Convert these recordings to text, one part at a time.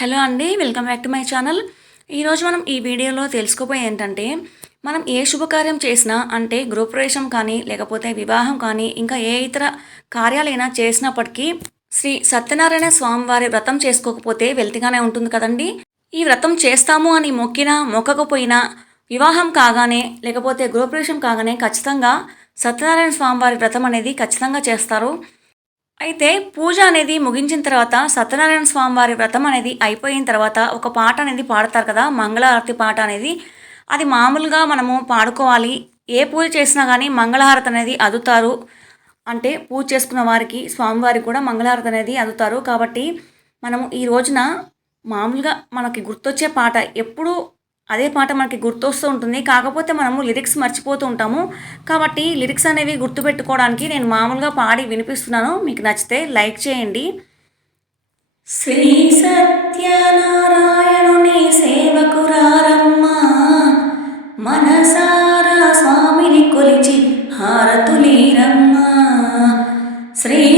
Hello అండి welcome back to my channel. ఈరోజు మనం ఈ వీడియోలో తెలుసుకోపోయి ఏంటంటే మనం ఏ శుభకార్యం చేసినా అంటే గృహప్రవేశం కానీ లేకపోతే వివాహం కానీ ఇంకా ఏ ఇతర కార్యాలైనా చేసినప్పటికీ శ్రీ సత్యనారాయణ స్వామివారి వ్రతం చేసుకోకపోతే వెల్తిగానే ఉంటుంది కదండి. ఈ వ్రతం చేస్తాము అని మొక్కినా మొక్కకపోయినా వివాహం కాగానే లేకపోతే గృహప్రవేశం కాగానే ఖచ్చితంగా సత్యనారాయణ స్వామివారి వ్రతం అనేది ఖచ్చితంగా చేస్తారు. అయితే పూజ అనేది ముగించిన తర్వాత సత్యనారాయణ స్వామి వారి వ్రతం అనేది అయిపోయిన తర్వాత ఒక పాట అనేది పాడతారు కదా మంగళహారతి పాట అనేది. అది మామూలుగా మనము పాడుకోవాలి. ఏ పూజ చేసినా కానీ మంగళహారతి అనేది అదుతారు. అంటే పూజ చేసుకున్న వారికి స్వామివారికి కూడా మంగళహారతి అనేది అదుతారు. కాబట్టి మనము ఈ రోజున మామూలుగా మనకి గుర్తొచ్చే పాట ఎప్పుడు అదే పాట మనకి గుర్తొస్తూ ఉంటుంది. కాకపోతే మనము లిరిక్స్ మర్చిపోతూ ఉంటాము. కాబట్టి లిరిక్స్ అనేవి గుర్తుపెట్టుకోవడానికి నేను మామూలుగా పాడి వినిపిస్తున్నాను. మీకు నచ్చితే లైక్ చేయండి. శ్రీ సత్యనారాయణుని సేవకురారమ్మా మనసారా స్వామిని కొలిచి హారతులీరమ్మా. శ్రీ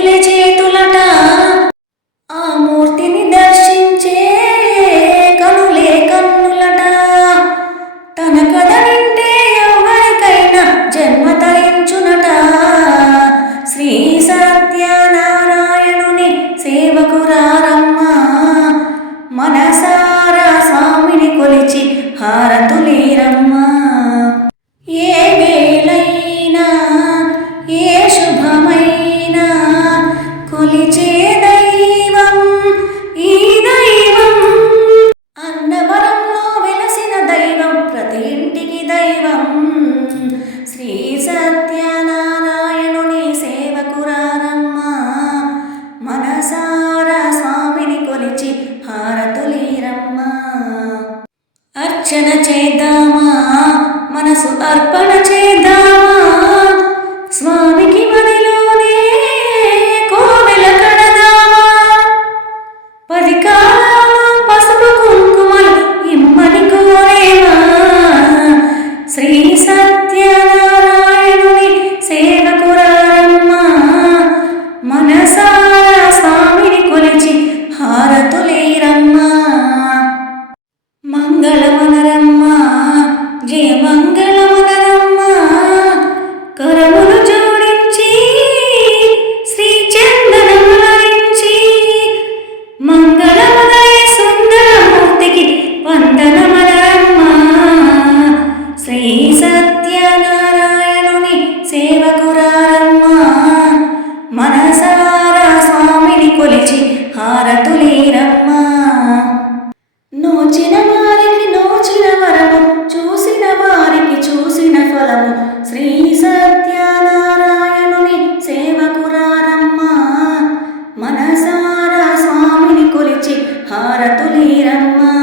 హారతులీరమ్మా. అర్చన చేద్దామా? మనసు అర్పణ చే करम வீரம்மா